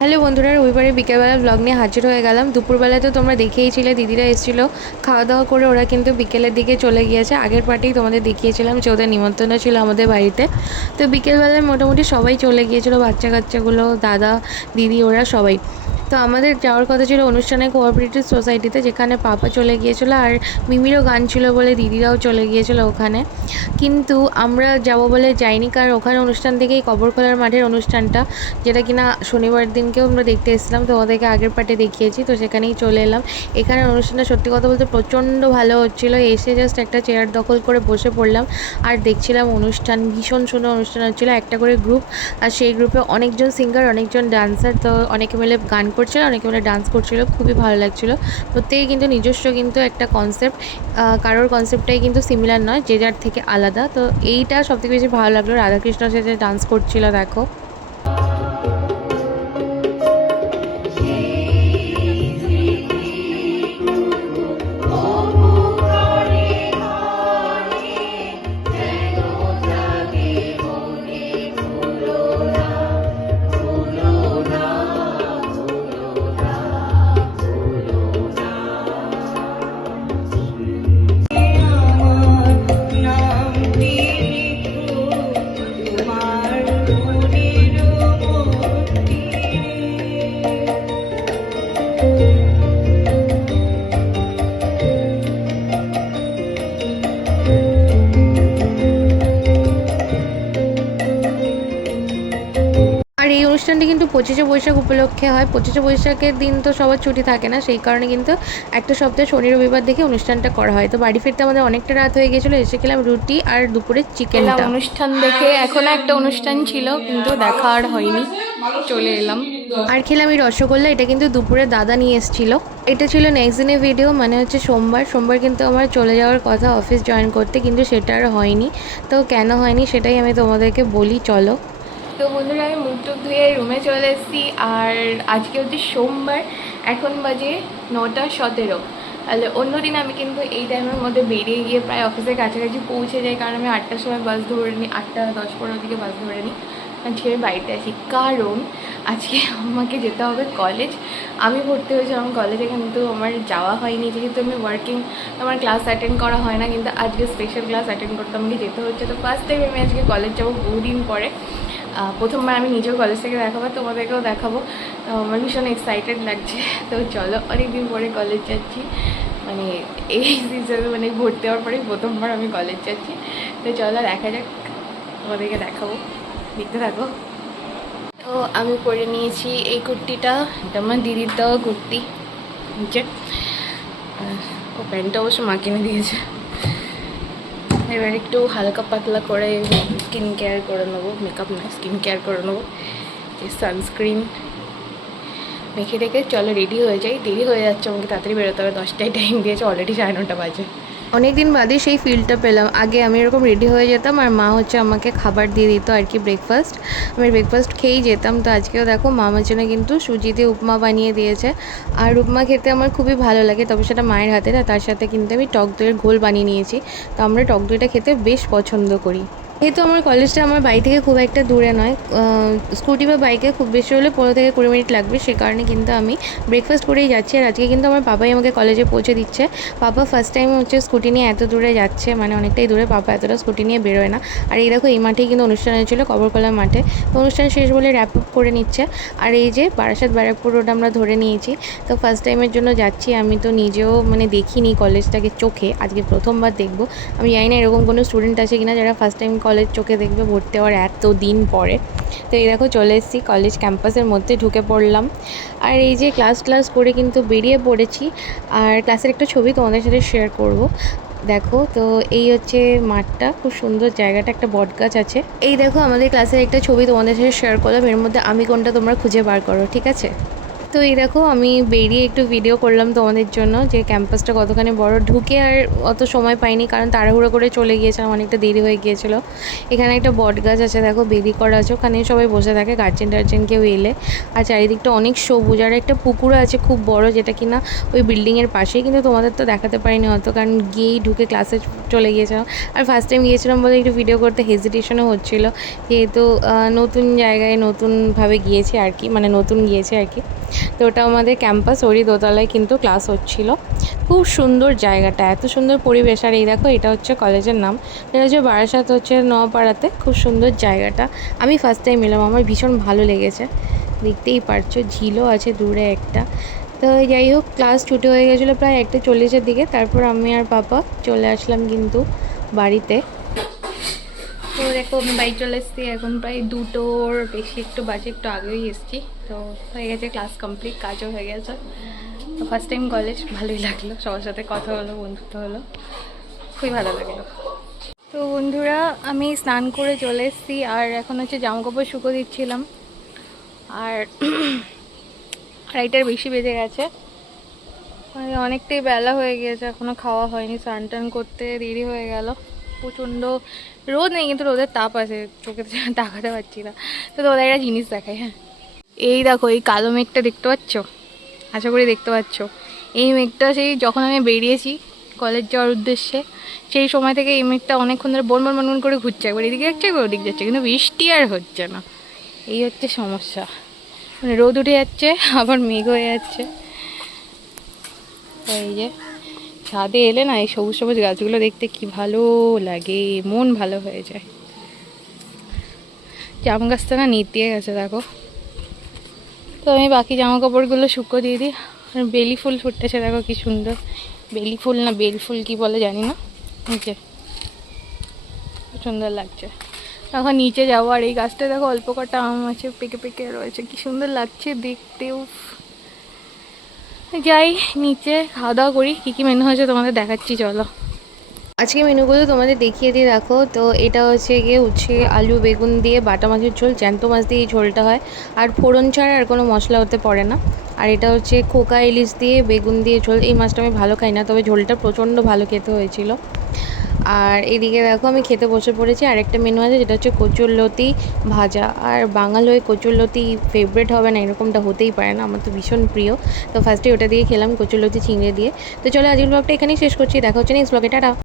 Hello বন্ধুরা, রবিবারে বিকেলবেলা ব্লগ নিয়ে হাজির হয়ে গেলাম। দুপুরবেলায় তো তোমরা দেখেইছিলে, দিদিরা এসেছিলো, খাওয়া দাওয়া করে ওরা কিন্তু বিকেলের দিকে চলে গিয়েছে। আগের পার্টেই তোমাদের দেখিয়েছিলাম যে ওদের নিমন্ত্রণ ছিল আমাদের বাড়িতে। তো বিকেলবেলায় মোটামুটি সবাই চলে গিয়েছিলো, বাচ্চা কাচ্চাগুলো, দাদা দিদি ওরা সবাই। তো আমাদের যাওয়ার কথা ছিল অনুষ্ঠানে কোঅপারেটিভ সোসাইটিতে, যেখানে পাপা চলে গিয়েছিলো আর মিমিরও গান ছিল বলে দিদিরাও চলে গিয়েছিলো ওখানে। কিন্তু আমরা যাব বলে যাইনি, কারণ ওখানে অনুষ্ঠান থেকেই কবরখোলার মাঠের অনুষ্ঠানটা, যেটা কিনা শনিবার দিনকেও আমরা দেখতে এসেছিলাম, তো ওদেরকে আগের পার্টে দেখিয়েছি, তো সেখানেই চলে এলাম। এখানে অনুষ্ঠানটা সত্যি কথা বলতে প্রচণ্ড ভালো হচ্ছিলো। এসে জাস্ট একটা চেয়ার দখল করে বসে পড়লাম আর দেখছিলাম অনুষ্ঠান। ভীষণ সুন্দর অনুষ্ঠান হচ্ছিলো, একটা করে গ্রুপ, আর সেই গ্রুপে অনেকজন সিঙ্গার, অনেকজন ডান্সার, তো অনেকে মিলে গান করছিল, অনেকে মিলে ডান্স করছিল, খুবই ভালো লাগছিলো। প্রত্যেকে কিন্তু নিজস্ব কিন্তু একটা কনসেপ্ট, কারোর কনসেপ্টটাই কিন্তু সিমিলার নয়, যে যার থেকে আলাদা। তো এইটা সবথেকে বেশি ভালো লাগলো, রাধাকৃষ্ণর সাথে ডান্স করছিল দেখো। আর এই অনুষ্ঠানটি কিন্তু 25শে বৈশাখ উপলক্ষে হয়। 25শে বৈশাখের দিন তো সবার ছুটি থাকে না, সেই কারণে কিন্তু একটা সপ্তাহে শনি রবিবার দেখে অনুষ্ঠানটা করা হয়। তো বাড়ি ফিরতে আমাদের অনেকটা রাত হয়ে গেছিলো, এসে খেলাম রুটি আর দুপুরে চিকেনটা। অনুষ্ঠান দেখে এখনও একটা অনুষ্ঠান ছিল কিন্তু দেখা আর হয়নি, চলে এলাম। আর খেলাম এই রসগোল্লা, এটা কিন্তু দুপুরে দাদা নিয়ে এসেছিলো। এটা ছিল নেক্সট দিনের ভিডিও, মানে হচ্ছে সোমবার কিন্তু আমার চলে যাওয়ার কথা অফিস জয়েন করতে, কিন্তু সেটা আর হয়নি। তো কেন হয়নি সেটাই আমি তোমাদেরকে বলি, চলো। তো বন্ধুরা, আমি মুখ টুক ধুয়ে রুমে চলে এসেছি, আর আজকে হচ্ছে সোমবার, এখন বাজে 9:17। তাহলে অন্যদিন আমি কিন্তু এই টাইমের মধ্যে বেরিয়ে গিয়ে প্রায় অফিসের কাছাকাছি পৌঁছে যাই, কারণ আমি 8টার সময় বাস ধরে নিই, 8:10-15 দিকে বাস ধরে নিই, আজকে আমি বাড়িতে আছি। কারণ আজকে আমাকে যেতে হবে কলেজ। আমি ভর্তি হয়েছিলাম কলেজে, কিন্তু আমার যাওয়া হয়নি, যেহেতু আমি ওয়ার্কিং, আমার ক্লাস অ্যাটেন্ড করা হয় না, কিন্তু আজকে স্পেশাল ক্লাস অ্যাটেন্ড করতে আমাকে যেতে হচ্ছে। তো ফার্স্ট টাইম আমি আজকে কলেজ যাবো বহুদিন পরে। প্রথমবার আমি নিজেও কলেজ থেকে দেখাবো, তোমাদেরকেও দেখাবো। আমার ভীষণ এক্সাইটেড লাগছে। তো চলো, অনেকদিন পরে কলেজ যাচ্ছি, মানে এই সিজনে, মানে ভর্তি হওয়ার পরেই প্রথমবার আমি কলেজ যাচ্ছি। তো চলো দেখা যাক, তোমাদেরকে দেখাবো, দেখতে থাকো। তো আমি পরে নিয়েছি এই কুর্তিটা, এটা আমার দিদির দেওয়া কুর্তি নিচে, ও প্যান্টটা অবশ্য মা কিনে দিয়েছে। এবার একটু হালকা পাতলা করে স্কিন কেয়ার করে নেবো, মেকআপ না স্কিন কেয়ার করে নেবো, যে সানস্ক্রিন মেখে রেখে চলো রেডি হয়ে যাই। দেরি হয়ে যাচ্ছে, আমাকে তাড়াতাড়ি বেরোতে হবে, 10টায় টাইম দিয়েছে, অলরেডি 9:30 বাজে। অনেক দিন বাদে সেই ফিলটা পেলাম। আগে আমি এরকম রেডি হয়ে যেতাম আর মা হচ্ছে আমাকে খাবার দিয়ে দিত আর কি, ব্রেকফাস্ট। আমি ব্রেকফাস্ট খেয়েই যেতাম। তো আজকেও দেখো মা আমার জন্য কিন্তু সুজি দিয়ে উপমা বানিয়ে দিয়েছে, আর উপমা খেতে আমার খুবই ভালো লাগে, তবে সেটা মায়ের হাতে। তার সাথে কিন্তু আমি টক দইয়ের ঘোল বানিয়ে নিয়েছি। তো আমরা টক দইটা খেতে বেশ পছন্দ করি। যেহেতু আমার কলেজটা আমার বাড়ি থেকে খুব একটা দূরে নয়, স্কুটি বা বাইকে খুব বেশি হলে 15 থেকে 20 মিনিট লাগবে, সে কারণে কিন্তু আমি ব্রেকফাস্ট করেই যাচ্ছি। আর আজকে কিন্তু আমার বাবাই আমাকে কলেজে পৌঁছে দিচ্ছে। পাপা ফার্স্ট টাইম হচ্ছে স্কুটি নিয়ে এত দূরে যাচ্ছে, মানে অনেকটাই দূরে, পাপা এতটা স্কুটি নিয়ে বেরোয় না। আর এই দেখো, এই মাঠেই কিন্তু অনুষ্ঠান হয়েছিলো, কবরখোলা মাঠে। তো অনুষ্ঠান শেষ বলে র্যাপ আপ করে নিচ্ছে। আর এই যে বারাসাত ব্যারাকপুর রোড আমরা ধরে নিয়েছি। তো ফার্স্ট টাইমের জন্য যাচ্ছি, আমি তো নিজেও মানে দেখিনি কলেজটাকে চোখে, আজকে প্রথমবার দেখবো। আমি জানি না এরকম কোনো স্টুডেন্ট আছে কিনা যারা ফার্স্ট টাইম কলেজ চোখে দেখবে ভর্তি হওয়ার এত দিন পরে। তো এই দেখো চলে এসেছি কলেজ ক্যাম্পাসের মধ্যে, ঢুকে পড়লাম। আর এই যে ক্লাস করে কিন্তু বেরিয়ে পড়েছি, আর ক্লাসের একটা ছবি তোমাদের সাথে শেয়ার করব। দেখো, তো এই হচ্ছে মাঠটা, খুব সুন্দর জায়গাটা, একটা বট গাছ আছে। এই দেখো আমাদের ক্লাসের একটা ছবি তোমাদের সাথে শেয়ার করলাম, এর মধ্যে আমি কোনটা তোমরা খুঁজে বার করো, ঠিক আছে? তো তো এই দেখো আমি বেরিয়ে একটু ভিডিও করলাম তোমাদের জন্য যে ক্যাম্পাসটা কতখানি বড়। ঢুকে আর অত সময় পাইনি কারণ তাড়াহুড়ো করে চলে গিয়েছিলাম, অনেকটা দেরি হয়ে গিয়েছিল। এখানে একটা বট গাছ আছে দেখো, বেদি করা আছে, ওখানে সবাই বসে থাকে গার্জেন টার্জেন কেউ এলে। আর চারিদিকটা অনেক সবুজ, আর একটা পুকুরও আছে খুব বড়, যেটা কিনা ওই বিল্ডিংয়ের পাশেই, কিন্তু তোমাদের তো দেখাতে পারিনি হয়তো কারণ গিয়েই ঢুকে ক্লাসে চলে গিয়েছিলাম। আর ফার্স্ট টাইম গিয়েছিলাম বলে একটু ভিডিও করতে হেজিটেশনও হচ্ছিলো, যেহেতু নতুন জায়গায় নতুনভাবে গিয়েছি আর কি, মানে নতুন গিয়েছে আর কি। তো ওটা আমাদের ক্যাম্পাস, ওরই দোতলায় কিন্তু ক্লাস হচ্ছিলো। খুব সুন্দর জায়গাটা, এত সুন্দর পরিবেশ। আর এই দেখো এটা হচ্ছে কলেজের নাম, এটা হচ্ছে বারাসাত হচ্ছে নোয়াপাড়াতে। খুব সুন্দর জায়গাটা, আমি ফার্স্ট টাইম এলাম, আমার ভীষণ ভালো লেগেছে। দেখতেই পারছো ঝিলও আছে দূরে একটা। তো যাই হোক, ক্লাস ছুটি হয়ে গেছিলো প্রায় 1:40-এর দিকে। তারপর আমি আর পাপা চলে আসলাম কিন্তু বাড়িতে। তো দেখো আমি বাড়ি চলে এসেছি, এখন প্রায় 2টোর বেশি একটু বাজে, একটু আগেই এসেছি। তো হয়ে গেছে ক্লাস কমপ্লিট, কাজও হয়ে গেছে। তো ফার্স্ট টাইম কলেজ, ভালোই লাগলো, সবার সাথে কথা হলো, বন্ধুত্ব হলো, খুবই ভালো লাগলো। তো বন্ধুরা আমি স্নান করে চলে এসেছি, আর এখন হচ্ছে জামাকাপড় শুকো দিচ্ছিলাম। আর 2:30-এর বেশি বেজে গেছে, অনেকটাই বেলা হয়ে গিয়েছে, এখনও খাওয়া হয়নি, স্নান টান করতে দেরি হয়ে গেল। প্রচণ্ড রোদ নেই কিন্তু রোদের তাপ আছে, চোখে তাকাতে পারছি না। তো তোমাদের একটা জিনিস দেখাই, হ্যাঁ এই দেখো এই কালো মেঘটা দেখতে পাচ্ছ, আশা করি দেখতে পাচ্ছ। এই মেঘটা সেই যখন আমি বেরিয়েছি কলেজ যাওয়ার উদ্দেশ্যে, সেই সময় থেকে এই মেঘটা অনেকক্ষণ ধরে বন বন করে ঘুরছে, একবার এদিকে যাচ্ছে একবার ওদিকে যাচ্ছে, কিন্তু বৃষ্টি আর হচ্ছে না। এই হচ্ছে সমস্যা, মানে রোদ উঠে যাচ্ছে আবার মেঘ হয়ে যাচ্ছে। এই যে ছাদে এলে না এই সবুজ সবুজ গাছগুলো দেখতে কি ভালো লাগে, মন ভালো হয়ে যায়। জাম গাছটা না নিচ দিয়ে গেছে দেখো। তো আমি বাকি জামা কাপড়গুলো শুকো দিয়ে দিই। আর বেলি ফুল ফুটতেছে দেখো কি সুন্দর, বেলি ফুল না বেল ফুল কি বলে জানি না, নিচে সুন্দর লাগছে। এখন নিচে যাবো, আর এই গাছটা দেখো অল্প কটা আম আছে, পেকে পেকে রয়েছে, কি সুন্দর লাগছে দেখতেও। যাই নিচে খাওয়া দাওয়া করি, কী কী মেনু হয়েছে তোমাদের দেখাচ্ছি চলো। আজকে মেনুগুলো তোমাদের দেখিয়ে দিয়ে দেখো। তো এটা হচ্ছে গিয়ে উচ্ছে আলু বেগুন দিয়ে বাটা মাছের ঝোল, জ্যান্ত মাছ দিয়ে এই ঝোলটা হয়, আর ফোড়ন ছাড়া আর কোনো মশলা হতে পড়ে না। আর এটা হচ্ছে খোকা ইলিশ দিয়ে বেগুন দিয়ে ঝোল, এই মাছটা আমি ভালো খাই না, তবে ঝোলটা প্রচণ্ড ভালো খেতে হয়েছিল। আর এদিকে দেখো আমি খেতে বসে পড়েছি। আরেকটা মেনু আছে যেটা হচ্ছে কচুরলতি ভাজা, আর বাঙাল হয়ে কচুরলতি ফেভারিট হবে না এরকমটা হতেই পারে না, আমার তো ভীষণ প্রিয়। তো ফার্স্টে ওটা দিয়ে খেলাম, কচুরলতি চিংড়ে দিয়ে। তো চলো আজকের ব্লগটা এখানেই শেষ করছি, দেখা হচ্ছে নেক্সট ব্লগে, টাটা।